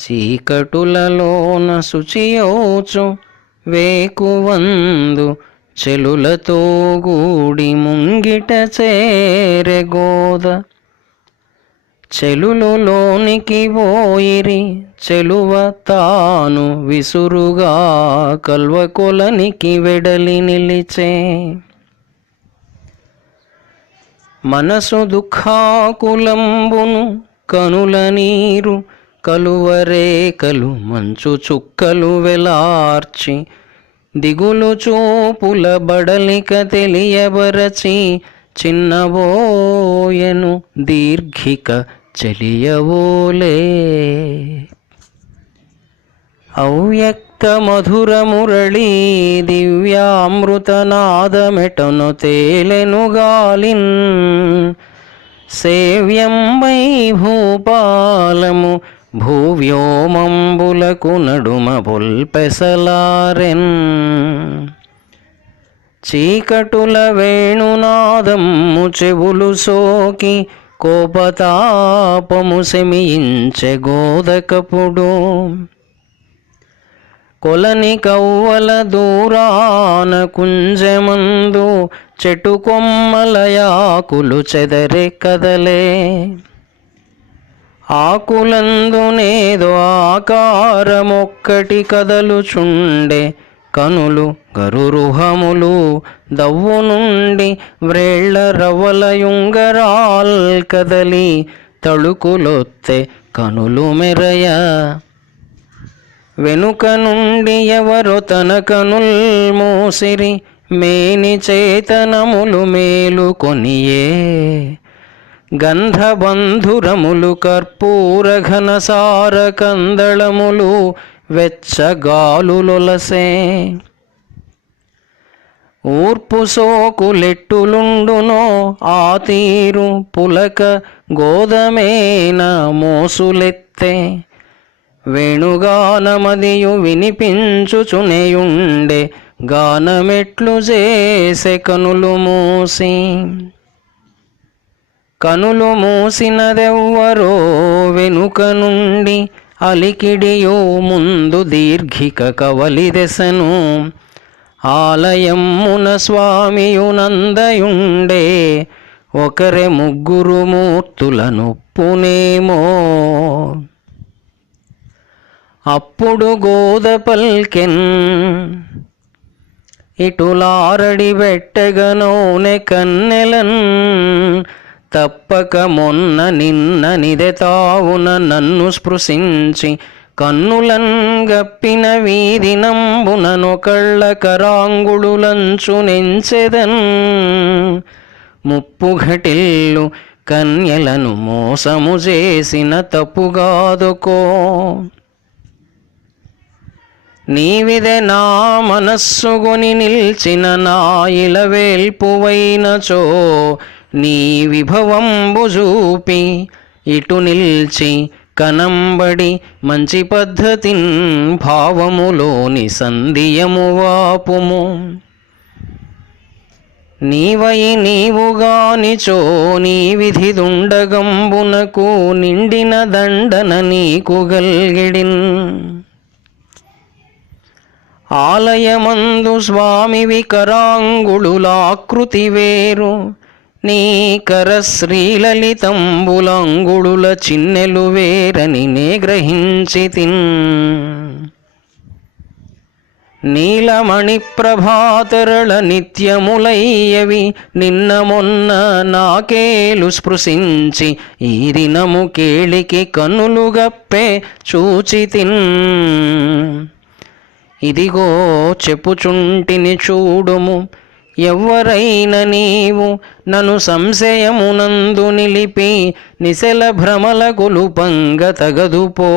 చీకటులలోన శుచియోచు వేకువందు చెలులతో గూడి ముంగిట చేరెగోద చెలులోనికి పోయిరి చెలువ తాను విసురుగా కల్వకొలనికి వెడలి నిలిచే. మనసు దుఃఖాకులంబును కనుల నీరు కలువరేకలు మంచు చుక్కలు వెలార్చి దిగులు చూపుల బడలిక తెలియబరచి చిన్నబోయను దీర్ఘిక చెలియవోలే ಅವ್ಯಕ್ತ ಮಧುರ ಮುರಳಿ ದಿವ್ಯಾಮೃತನಾದಮೆಟನು ತೇಲೆನು ಗಾಲಿನ್ సేవ్యంబై భూపాలము భూవ్యోమంబులకు నడుమ పుల్పెసలారెన్ చీకటుల వేణునాదమ్ము చెవులు సోకి కోపతాపము సెమియించె గోదకపుడు. కొలని కవ్వల దూరాన కుంజమందు చెటు కొమ్మలయాకులు చెదరే కదలే. ఆకులందునేదో ఆకారమొక్కటి కదలుచుండే కనులు గరురుహములు దవ్వు నుండి వ్రేళ్ళ రవ్వలయుంగరాల్ కదలి తళుకులొత్తె కనులు మెరయ. వెనుక నుండి ఎవరు తన కనుల్ మోసిరి మేని చేతనములు మేలు కొనియే. గంధబంధురములు కర్పూర ఘనసార కందళములు వెచ్చగాలులొలసే. ఊర్పు సోకులెట్టులుండునో ఆ తీరు పులక గోదమేన మోసులెత్తే. వేణుగానమదియు వినిపించుచునేయుండే గానమెట్లు చేసె కనులు మూసి. కనులు మూసినదెవ్వరో వెనుక నుండి అలికిడియో ముందు దీర్ఘిక కవలిదెసను ఆలయమున స్వామియునందయుండే ఒకరే ముగ్గురు మూర్తుల నొప్పునేమో. అప్పుడు గోద పల్కెన్ ఇటులారడి పెట్టగనోనె కన్నెలన్ తప్పక మొన్న నిన్న నిదెతావున నన్ను స్పృశించి కన్నులన్ గప్పిన వీధినంబున కరాంగుళులంచు నెంచెదన్. ముప్పుఘటిల్లు కన్యలను మోసము చేసిన తప్పుగాదుకో. నీవిదే నా మనస్సుగొని నిల్చిన నా ఇలవేల్పువైనచో. నీ విభవంబు చూపి ఇటు నిల్చి కనంబడి మంచి పద్ధతిన్ భావములోని సంధియము వాపుము. నీవై నీవుగానిచో నీ విధి దుండగంబునకు నిండిన దండన నీకు గల్గిడిన్. ఆలయమందు స్వామివి కరాంగుళులాకృతి వేరు. నీకరశ్రీలలితంబులంగుడుల చిన్నెలు వేరని నే గ్రహించి తిన్ నీలమణి ప్రభాతరళ నిత్యములయ్యవి నిన్న మొన్న నాకేలు స్పృశించి ఈ దినము కేళికి కనులు గప్పే చూచి తిన్ ఇదిగో చెప్పుచుంటిని చూడుము ఎవ్వరైన నీవు నను సంశయమునందు నిలిపి నిశల భ్రమల గొలుపంగ తగదుపో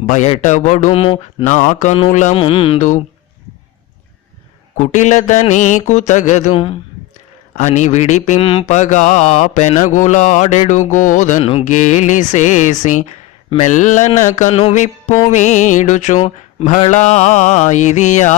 బయటబడుము నా కనుల ముందు. కుటిలత నీకు తగదు అని విడిపింపగా పెనగులాడెడు గోదను గేలిసేసి మెల్లన కనువిప్పు వీడుచు భళా ఇదియా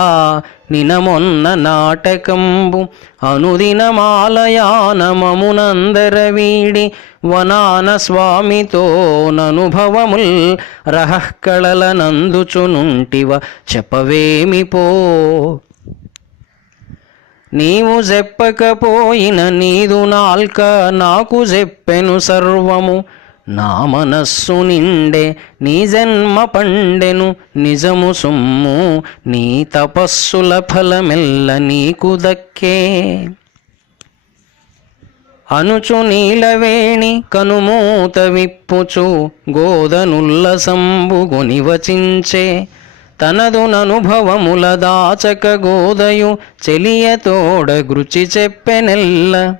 నినమొన్న నాటకంబు అనుదినమాలయానమమునందర వీడి వనాన స్వామితో ననుభవముల్ రహకళల నందుచునుంటివ చెప్పవేమిపో నీవు చెప్పకపోయిన నీదు నాల్క నాకు చెప్పెను సర్వము. నా మనస్సు నిండే నీ జన్మ పండెను నిజము సొమ్ము నీ తపస్సుల ఫలమెల్ల నీకు దక్కే. అనుచు నీలవేణి కనుమూత విప్పుచు గోదనుల్లసంబు గొనివచించే తనదు ననుభవముల దాచక గోదయు చెలియతోడ గృచి చెప్పెనెల్ల.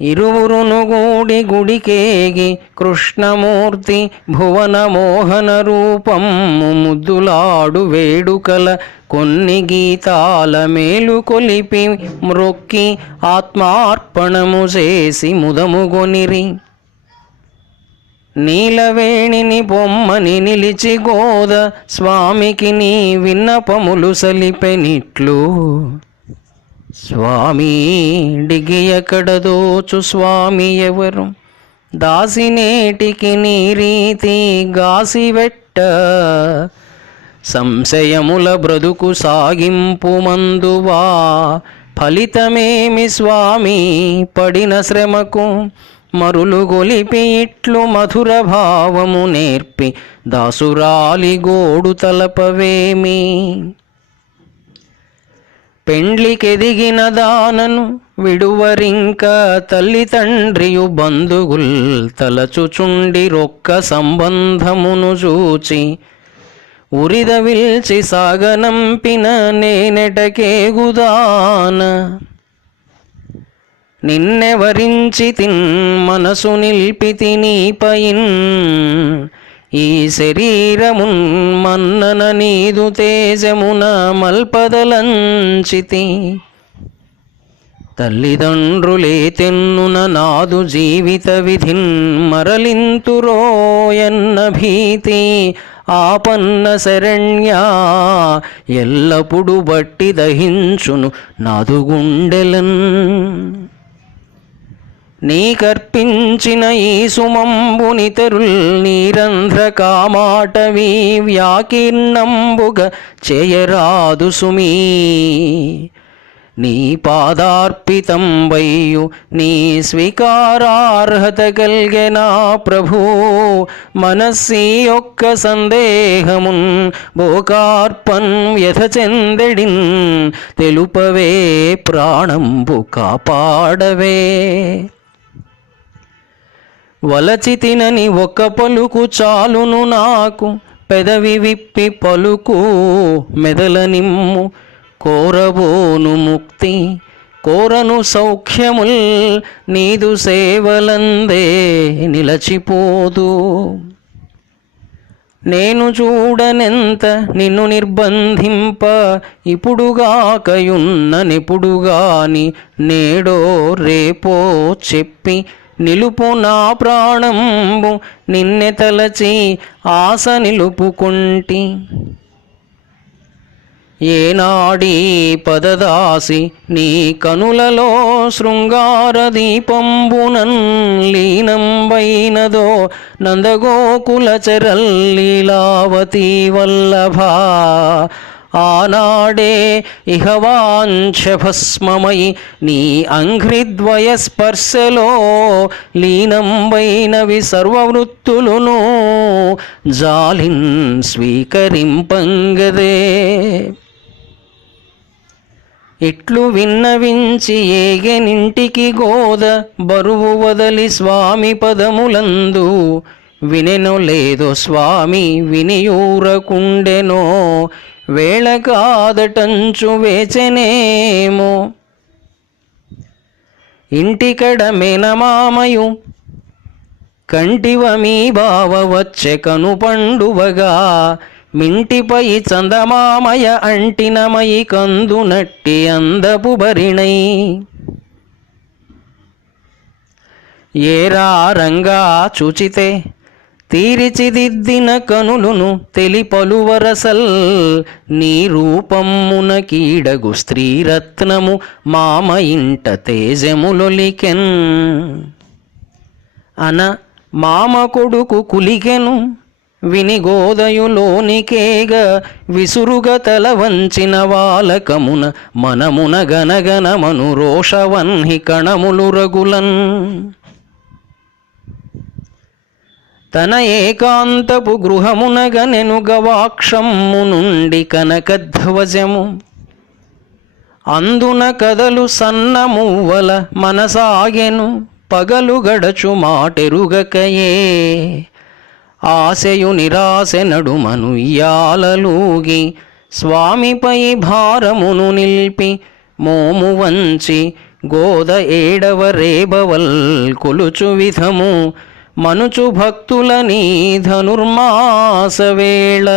ఇరువురును గూడి గుడికేగి కృష్ణమూర్తి భువన మోహన రూపము ముద్దులాడు వేడుకల కొన్ని గీతాల మేలు కొలిపి మ్రొక్కి ఆత్మార్పణము చేసి ముదముగొనిరి నీలవేణిని బొమ్మని నిలిచి గోద స్వామికి నీ విన్నపములు సలిపెనిట్లు స్వామి డిగి ఎక్కడదోచు స్వామి ఎవరు? దాసినేటికి నీ రీతి గాసివెట్ట సంశయముల బ్రతుకు సాగింపు మందువా? ఫలితమేమి స్వామి? పడిన శ్రమకు మరులు గొలిపి ఇట్లు మధుర భావము నేర్పి. దాసురాలి గోడు తలపవేమి? పెండ్లికెదిగిన దానను విడువరింక తల్లి తండ్రియు బంధుగుల్ తలచుచుండి రొక్క సంబంధమును చూచి ఉరిద విల్చి సాగనంపిన నేనెటకేగుదాన? నిన్నెవరించి తిన్ మనసు నిల్పితి నీపయిన్ ఈ శరీరమున్ మన్నన నీదు తేజమున మల్పదలంచితి. తల్లిదండ్రులే తెన్నున నాదు జీవిత విధిన్ మరలింతురోయన్న భీతి. ఆపన్న శరణ్యా ఎల్లప్పుడు బట్టి దహించును నాదు గుండెలన్ నీకర్పించిన ఈ సుమంబునితరుల్ నీరంధ్ర కామాటవీ వ్యాకీర్ణంబుగ చేయరాదు సుమీ. నీ పాదార్పితం వయ్యు నీ స్వీకారార్హత కలిగెనా ప్రభు. మనస్సి యొక్క సందేహమున్ భోకార్పన్ వ్యథ తెలుపవే ప్రాణంబు కాపాడవే. వలచి తినని ఒక పలుకు చాలును నాకు. పెదవి విప్పి పలుకు మెదల నిమ్ము కోరబోను ముక్తి. కోరను సౌఖ్యముల్ నీదు సేవలందే నిలచిపోదు. నేను చూడనెంత నిన్ను నిర్బంధింప. ఇప్పుడుగాకయున్న నిపుడుగాని నేడో రేపో చెప్పి నిలుపు నా ప్రాణంబు నిన్నె తలచి ఆశ నిలుపుకుంటి. ఏనాడీ పదదాసి నీ కనులలో శృంగార దీపంబునన్ లీనంబైనదో నందగోకులచరల్లీలావతి వల్లభా. ఆనాడే ఇహవాంఛభస్మమయి నీ అంఘ్రిద్వయ స్పర్శలో లీనంబైనవి సర్వవృత్తులును జాలిన్ స్వీకరింపంగదే. ఇట్లు విన్నవించి ఏగెనింటికి గోద బరువు వదలి స్వామి పదములందు వినెనో లేదో స్వామి వినియూరకుండెనో వేళ కాదటంచు వేచెనేమో. ఇంటికడ మేనమామయు కంటివ మీ బావ వచ్చె కను పండువగా. మింటిపై చందమామయ అంటినమయి కందునట్టి అందపు బరిణై. ఏరా రంగా చూచితే తీరిచిదిద్దిన కనులును తెలిపలువరసల్ నీ రూపమ్మున కీడగు స్త్రీరత్నము మామ ఇంట తేజములొలికెన్. అన మామ కొడుకు కులికెను విని గోదయులోనికేగ విసురుగ తల వంచిన వాలకమున మనమున గనగనమను రోషవన్హి కణములు రగులన్. తన ఏకాంతపు గృహమునగ గవాక్షమ్ము నుండి కనకధ్వజము. అందున కదలు సన్నమువ్వల మనసాగెను పగలు గడచు మాటెరుగకయే. ఆశయు నిరాశ నడుమను స్వామిపై భారమును నిల్పి మోము వంచి గోద ఏడవ రేబవల్ కొలుచు విధము. మనుచు భక్తుల నీ ధనుర్మాసవేళ